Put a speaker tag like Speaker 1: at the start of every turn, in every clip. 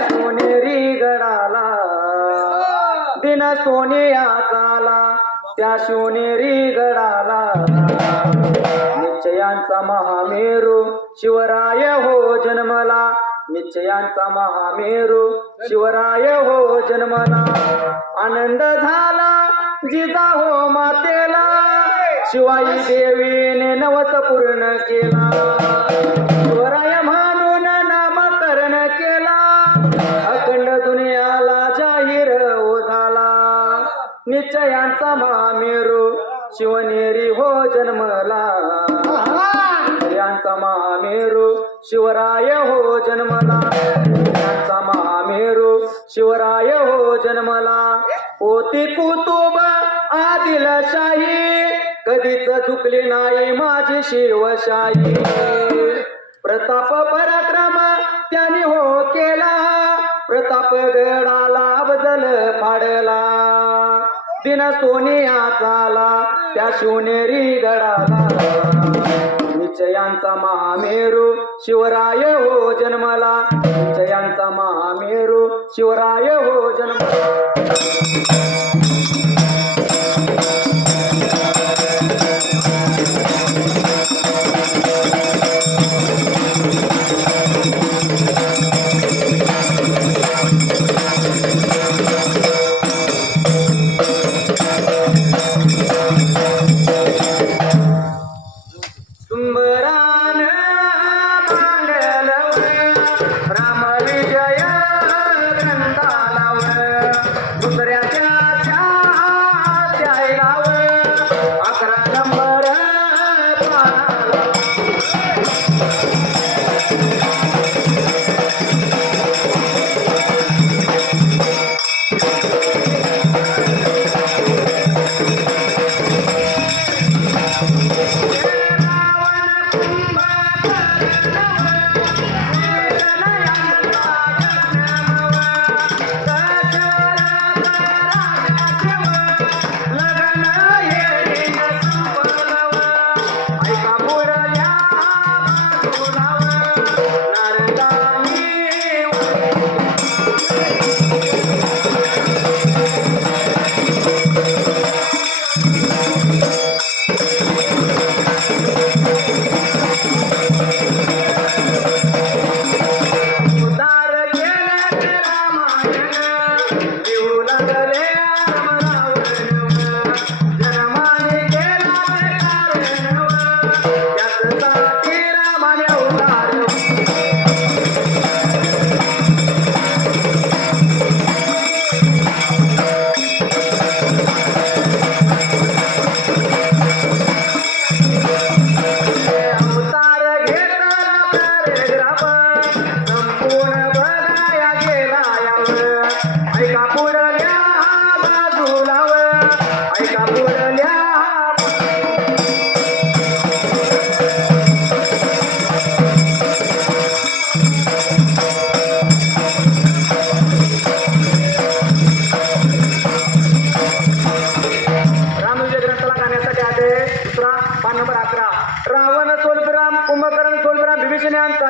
Speaker 1: सोनेरी गडाला. दिन सोनिया चाला त्या सोनेरी गडाला. निश्चयांचा महामेरू शिवराय हो जन्मला. निश्चयांचा महामेरू शिवराय हो जन्मला. आनंद झाला जिजा हो मातेला. शिवाई देवीने नवस पूर्ण केला. शिवराय यांचा महामेरू शिवनेरी हो जन्मला. यांचा महामेरू शिवराय हो जन्मला. यांचा महामेरू शिवराय हो जन्मला. होती कुतुब आदिलशाही कधीच चुकली नाही माझी शिवशाही. प्रताप पराक्रम त्याने हो केला. प्रताप गडाला बदल फाडला. दिन सोनिया चाला त्या शिवनेरी गडाला निश्चयांचा महामेरू शिवराय हो जन्मला. निश्चयांचा महामेरू शिवराय हो जन्मला.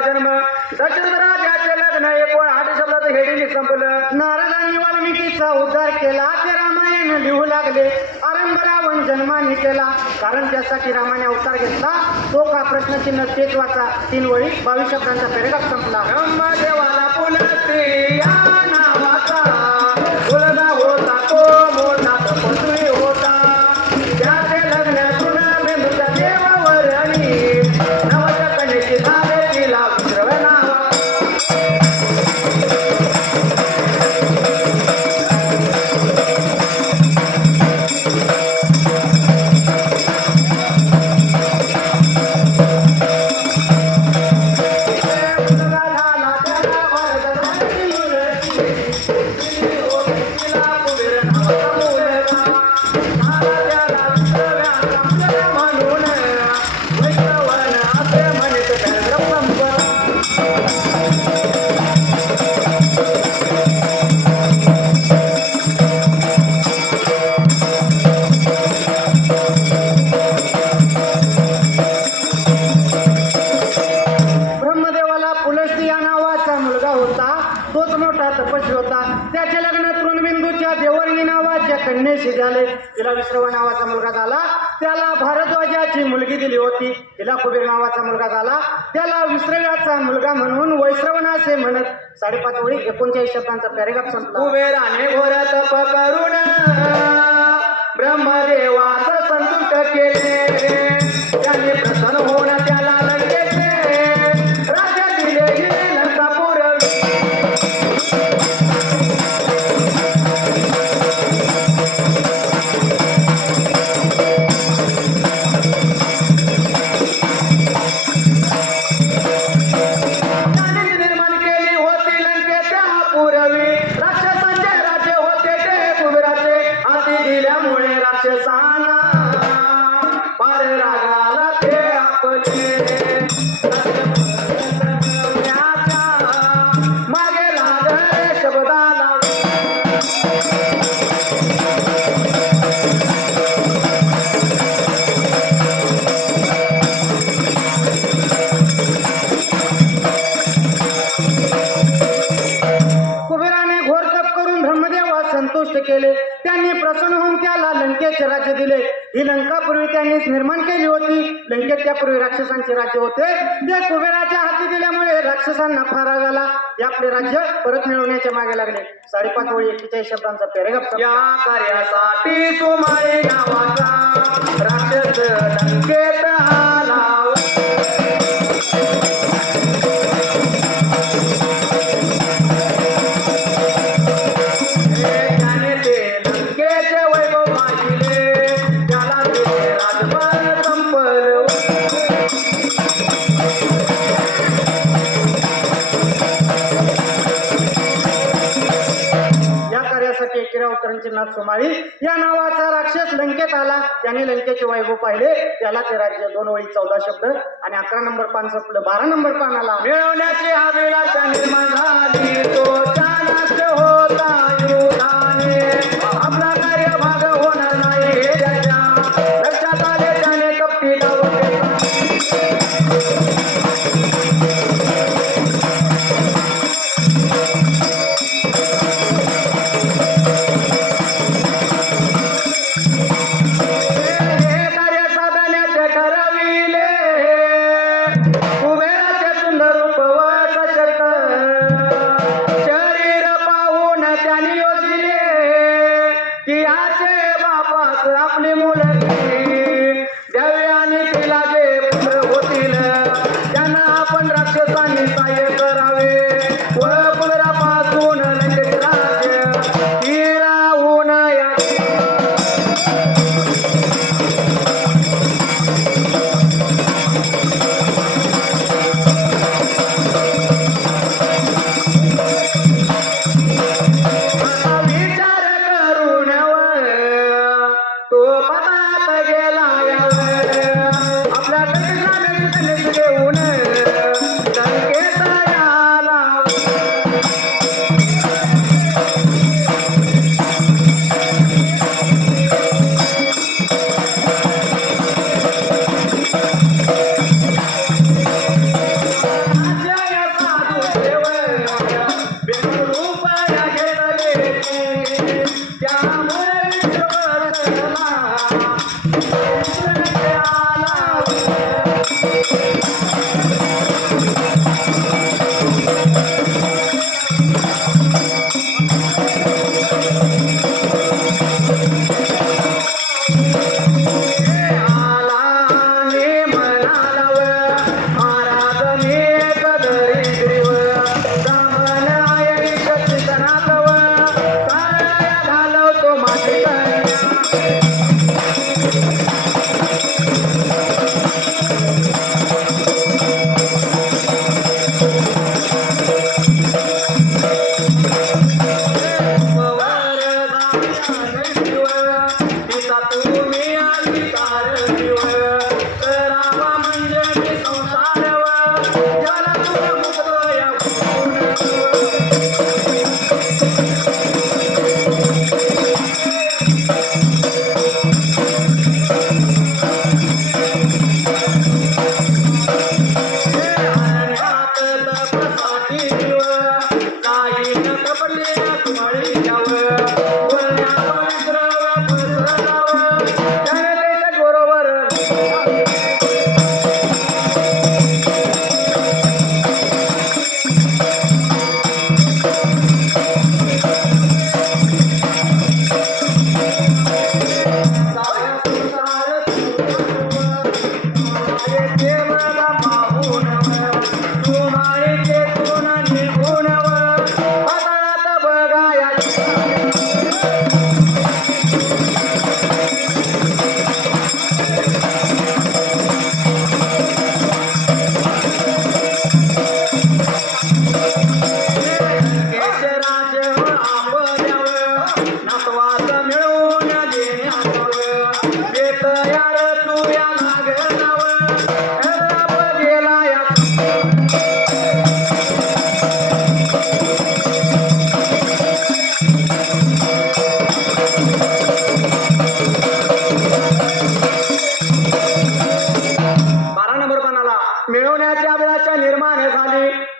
Speaker 1: जन्म. दशरथ राजाचे लग्न एकूण आठ शब्दात हेडीने संपलं. नारदांनी वाल्मिकीचा उद्धार केला. ते रामायण लिहू लागले. आरंभ रावण जन्माने केला. कारण त्यासाठी रामाने अवतार घेतला. तो का प्रश्नचिन्ह तेच वाचा तीन वळी बावीस शब्दांचा पॅरेग्राफ संपला. ब्रह्मदेवाला पुलस्त्री झाले तिला विश्रव
Speaker 2: नावाचा मुलगा झाला. त्याला भारद्वाजाची मुलगी दिली होती. तिला कुबेर नावाचा मुलगा झाला. त्याला विश्रव्याचा मुलगा म्हणून वैश्रवण असे म्हणत साडेपाच ओळी एकोणचाळीस शब्दांचा पॅरेग्राफ संपला.
Speaker 1: कुबेराने घोर तप करून ब्रह्मदेवास संतुष्ट केले. केले.
Speaker 2: त्यांनी प्रसन्न होऊन त्याला लंकेचे राज्य दिले. ही लंका पूर्वी त्यांनीच निर्माण केली होती. लंकेत त्यापूर्वी राक्षसांचे राज्य होते. ते कुबेराच्या हाती दिल्यामुळे राक्षसांना फार राग आला ते आपले राज्य परत मिळवण्याच्या मागे लागले. साडेपाच ओळी एकेचाळीस शब्दांचा पॅरेग्राफ
Speaker 1: या कार्यासाठी सुमारे नावाचा राक्षस लंकेत
Speaker 2: कार्यासाठी नाथ सोमाळी या नावाचा राक्षस लंकेत आला. त्याने लंकेचे वैभव पाहिले. त्याला ते राज्य दोन ओळी चौदा शब्द आणि अकरा नंबर पान संपलं. बारा नंबर पानाला
Speaker 1: मिळवण्याचे हा वेळा निर्माण झाली. तो होता.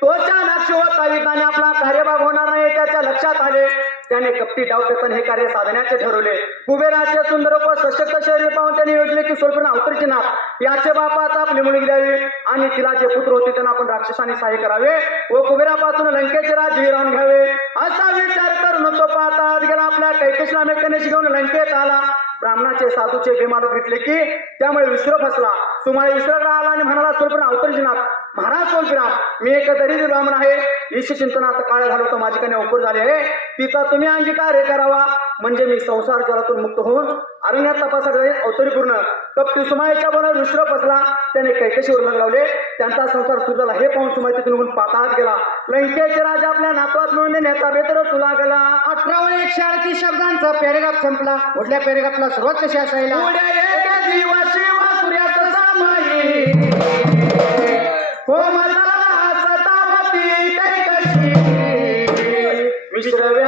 Speaker 1: तोच्या नाशिवत आयुधाने आपला कार्यभाग होणार नाही त्याच्या लक्षात आले. त्याने कपटी डावते पण हे कार्य साधण्याचे ठरवले. कुबेराचे सुंदर व सशक्त शरीर पाहून त्यांनी योजले की स्वल्पना अवतरची नाथ याचे बापाच आपली मुलगी द्यावी. आणि तिला जे पुत्र होते त्यांना आपण राक्षसाने सहाय्य करावे. व कुबेरापासून लंकेचे राज हिरावून घ्यावे. असा विचार करून तो पाहता आज गेला आपल्या कैकेशला मेकनेशी घेऊन लंकेत आला. ब्राह्मणाचे साधूचे बेमार घेतले की त्यामुळे विश्व फसला. सुमारे विश्वला आला आणि म्हणाला सोलपुरा अवतरजीनाथ महाराज सोलपिराम मी एक दरिद्र ब्राह्मण आहे. ईश चिंतनात काळ घालवतो. माझी कन्या उपर झाली आहे. तिचा तुम्ही अंगीकार हे करावा. म्हणजे मी संसार जलातून मुक्त होऊन अरण्यात तपासाकडे अवतरी पूर्ण. कप्ती सुमाईच्या बरोबर विश्व फसला. त्याने कैकशीवर लग्न लावले. त्यांचा संसार सुरला हे पाहून सुमाई तिथून निघून पाताळात गेला. लंकेचे राजा आपल्या नातवास मिळून देण्याचा बेतर तुला गेला.
Speaker 2: अठरावर एकशे अडतीस शब्दांचा पॅरेग्राफ संपला. पुढल्या पॅरेग्राफला सुरुवात कशी असायला?
Speaker 1: सामाई. कोमला सतावती कैकशी विश्रव्याजवळ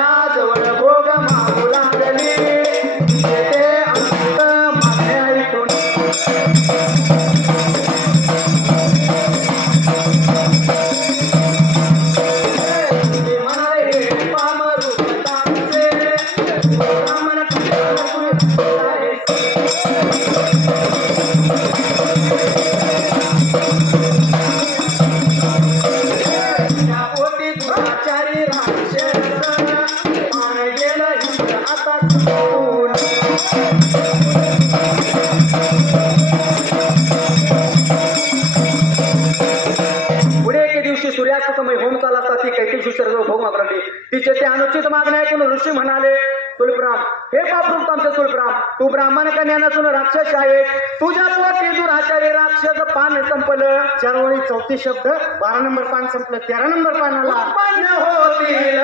Speaker 1: तू ब्राह्मण कन्या नसून राक्षस आहे. तुझ्या पोटी दुराचारी राक्षस पान संपलं.
Speaker 2: चार वळी चौतीस शब्द बारा नंबर पान संपलं. तेरा नंबर पानाला
Speaker 1: उत्पन्न होतील.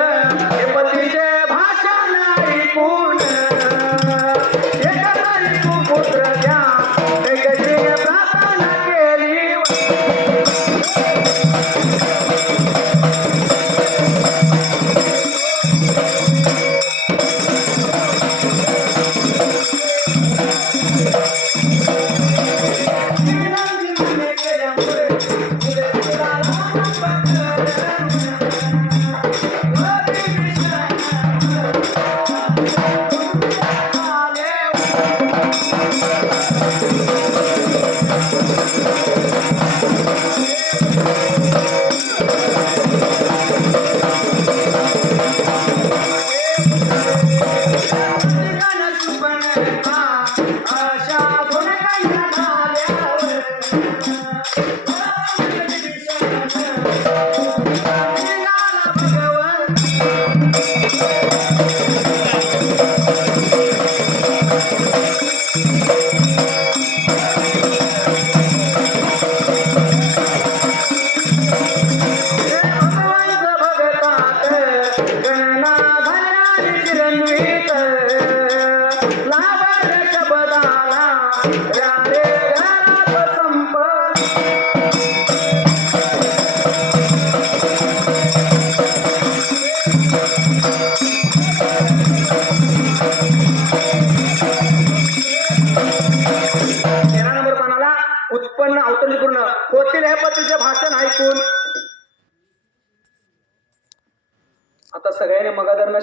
Speaker 1: भाषण ऐकून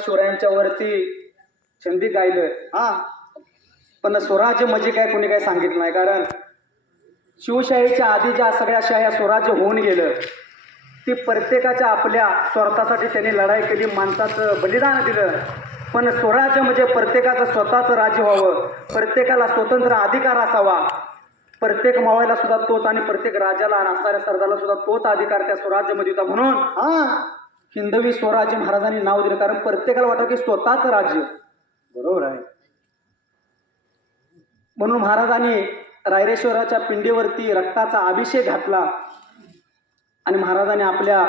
Speaker 1: शिवरायांच्या वरती छंदी गायलं
Speaker 2: हा.
Speaker 1: पण स्वराज्य म्हणजे काय कोणी काय सांगितलं नाही. कारण शिवशाहीच्या आधी ज्या सगळ्या शाह्या स्वराज्य होऊन गेलं ती प्रत्येकाच्या आपल्या स्वार्थासाठी त्यांनी लढाई केली माणसाचं बलिदान दिलं. पण स्वराज्य म्हणजे प्रत्येकाचं स्वतःचं राज्य व्हावं. प्रत्येकाला स्वतंत्र अधिकार असावा. प्रत्येक मावायला सुद्धा तोच आणि प्रत्येक राजाला आणि असणाऱ्या सरदारला सुद्धा तोच अधिकार त्या स्वराज्यामध्ये होता म्हणून.
Speaker 2: हा.
Speaker 1: हिंदवी स्वराज्य महाराजांनी नाव दिलं. कारण प्रत्येकाला वाटतं की स्वतःचं राज्य.
Speaker 2: बरोबर आहे.
Speaker 1: म्हणून महाराजांनी रायरेश्वराच्या पिंडीवरती रक्ताचा अभिषेक घातला आणि महाराजांनी आपल्या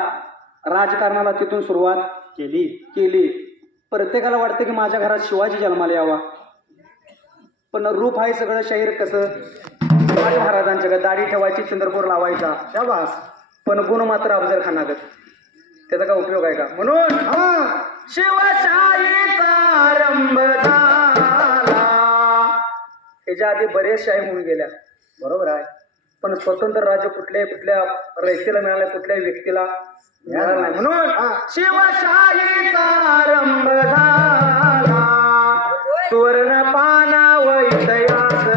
Speaker 1: राजकारणाला तिथून सुरुवात
Speaker 2: केली.
Speaker 1: केली. प्रत्येकाला वाटतं की माझ्या घरात शिवाजी जन्माला यावा. पण रूप आहे सगळं शरीर कसं? शिवाजी महाराजांच्या दाढी ठेवायची चंद्रपूर लावायचा.
Speaker 2: शाबास.
Speaker 1: पण गुण मात्र अफजल खानागत त्याचा काय उपयोग आहे का? म्हणून शिवशाहीचा आरंभ झाला. ह्याच्या आधी बरेच शाही होऊन गेल्या.
Speaker 2: बरोबर आहे.
Speaker 1: पण स्वतंत्र राज्य कुठल्याही कुठल्या रयतेला मिळालं कुठल्याही व्यक्तीला मिळालं नाही. म्हणून. शिवशाहीचा आरंभ झाला. सुवर्ण पानाव इतिहास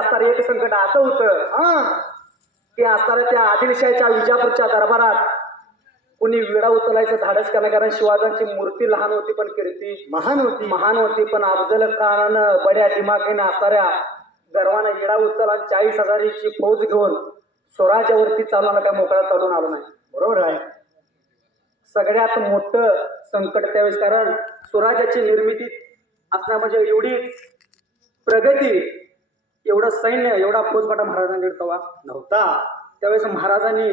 Speaker 1: असणारं एक संकट असं होतं.
Speaker 2: हा.
Speaker 1: की असणाऱ्या त्या आदिलशाहीच्या विजापूरच्या दरबारात कुणी विडा उचलायचं धाडस करणार कारण शिवाजांची मूर्ती लहान होती पण कीर्ती
Speaker 2: महान होती.
Speaker 1: महान होती पण अफजल खानानं बड्या दिमाखीनं असणाऱ्या गर्वानं विडा उचल आणि चाळीस हजारीची फौज घेऊन स्वराज्यावरती चालवणं काय मोकळा चालून आलो नाही.
Speaker 2: बरोबर आहे.
Speaker 1: सगळ्यात मोठं संकट त्यावेळेस कारण स्वराज्याची निर्मिती असण्या म्हणजे एवढी प्रगती एवढं सैन्य एवढा फौजफाटा महाराजांनी तेव्हा
Speaker 2: नव्हता.
Speaker 1: त्यावेळेस महाराजांनी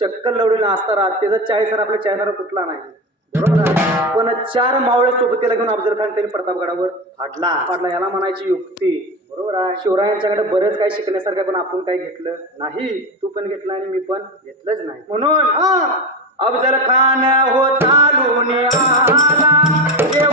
Speaker 1: शक्कल लढून असताना त्याचा चाळीस हजार आपल्या चायनाला कुठला नाही.
Speaker 2: बरोबर
Speaker 1: पण चार मावळे सोबतीला घेऊन अफजल खान त्यांनी प्रतापगडावर
Speaker 2: फाडला.
Speaker 1: पाडला याला म्हणायची युक्ती.
Speaker 2: बरोबर आहे.
Speaker 1: शिवरायांच्याकडे बरंच काही शिकण्यासारखं पण आपण काही घेतलं
Speaker 2: नाही.
Speaker 1: तू पण घेतलं आणि मी पण
Speaker 2: घेतलंच नाही.
Speaker 1: म्हणून अफजल खान हो चालून आला. देव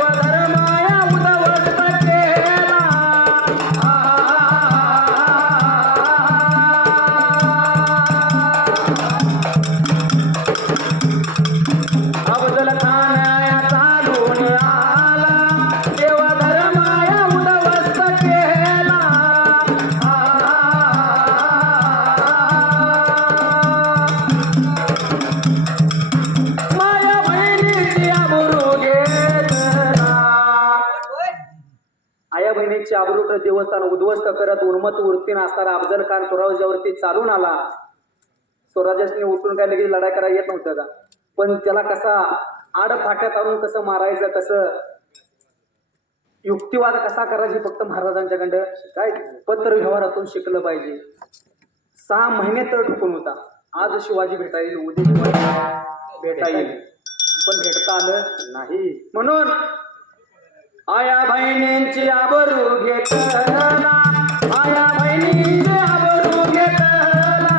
Speaker 1: आया देवस्थान उद्ध्वस्त करत उन्मत वृत्तीनं असणारा अफजल खान स्वराज्यावरती चालून आला. स्वराज्याने उठून काय लगेच लढाई करायला येत नव्हतं का? पण त्याला कसा आड फाट्यात आणून कसं मारायचं कसं युक्तिवाद कसा करायची फक्त महाराजांच्याकडं काय पत्र व्यवहारातून शिकलं पाहिजे. सहा महिने तर ठुकून होता. आज शिवाजी भेटा येईल उद्या शिवाजी भेटा येईल. पण भेटता आलं नाही. म्हणून आया बहिणींची आबरू घेतला आया बहिणींची आबरू घेतला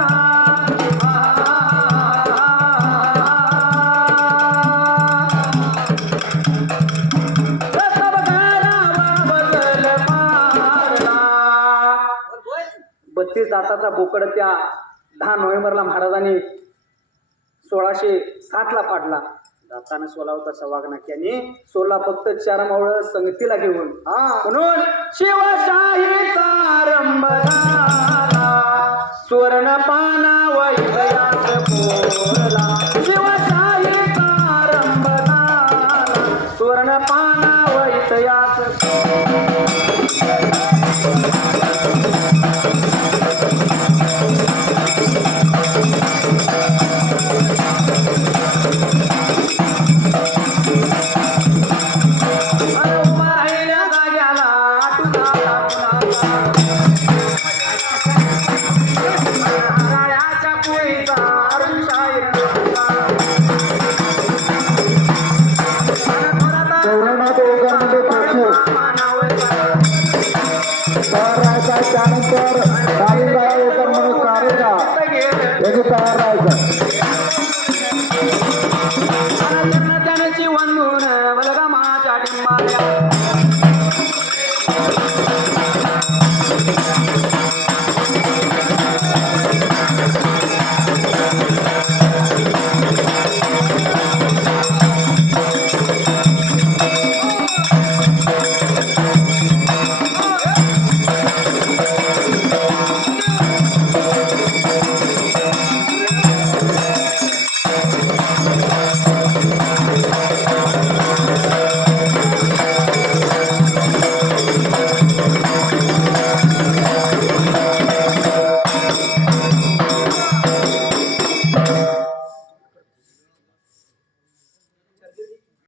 Speaker 1: बत्तीस दाताचा बोकड त्या दहा नोव्हेंबरला महाराजांनी सोळाशे सातला पाडला. दाताने सोला होता सवागनाक्याने सोला फक्त चार मावळ संगतीला घेऊन. हा म्हणून शिवशाहीचा आरंभ झाला. सुवर्ण पाना वैभयास कोरला. शिवशाहीचा